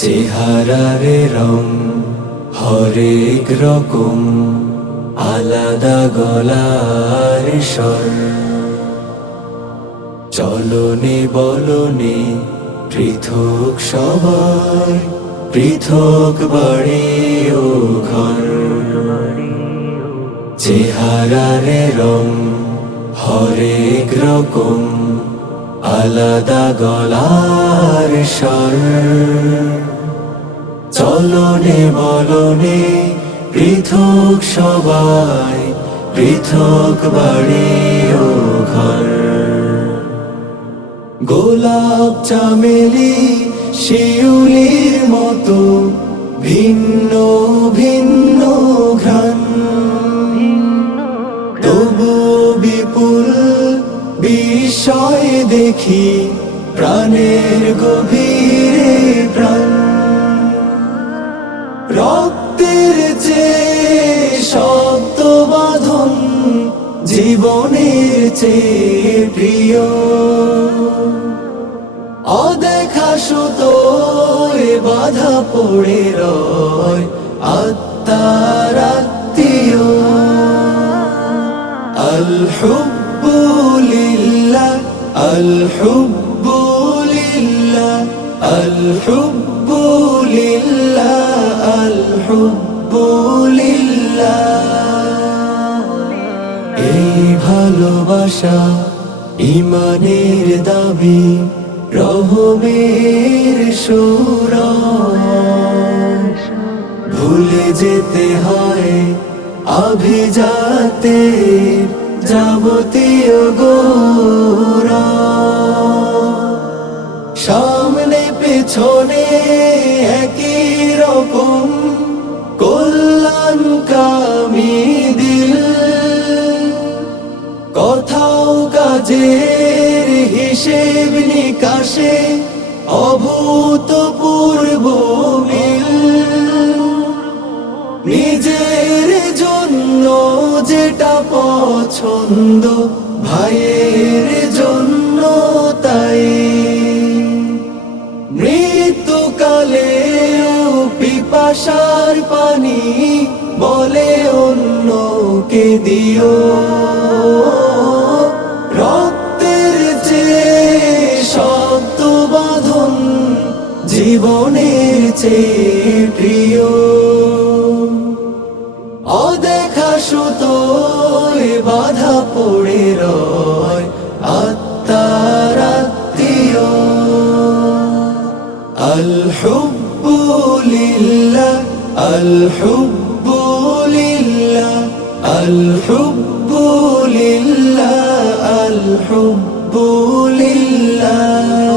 চেহারারে রং হরেক রকম, আলাদা গলার স্বর, চলনে বলনে পৃথক সবাই, পৃথক বাড়ি ও ঘর। চেহারারে রং হরেক রকম, আলাদা গলার স্বর, চলনে বলনে পৃথক সবাই, পৃথক বাড়ি ও ঘর। গোলাপ চামেলি শিউলির মতো ভিন্ন ভিন্ন ঘ্রাণ, তবু বিপুল বিস্ময় দেখি প্রাণের গভীরে প্রাণ। রক্তের চেয়ে শব্দ বাঁধন, জীবনের চেয়ে প্রিয়, অদেখা সুতোয় বাধা পড়ে রয় আত্মার আত্মীয়। আল হুব্বু লিল্লাহ, আল হুব্বু লিল্লাহ, আল হুব্বু লিল্লাহ, আল হুব্বু লিল্লাহ। এই ভালোবাসা ঈমানের দাবি, রহমের সূরা, ভুলে যেতে হয় আভিজাতের যাবতীয় গোরা। সামনে পেছনে একই রকম কল্যাণকামী দিল, কথাও কাজের হিসেব নিকাশে অভূতপূর্ব মিল। নিজের জন্য যেটা পছন্দ, ভাইয়ের জন্য তাই। মৃত্যুকালেও পিপাসার পানি বলে অন্যকে দিও। রক্তের চেয়ে শব্দ বাঁধন, জীবনের চেয়ে প্রিয়, অদেখা সুতোয় বাধা পড়ে রয় আত্মার আত্মীয়। আল হুব্বু লিল্লাহ, আল হুব্বু লিল্লাহ, আল হুব্বু লিল্লাহ, আল হুব্বু লিল্লাহ।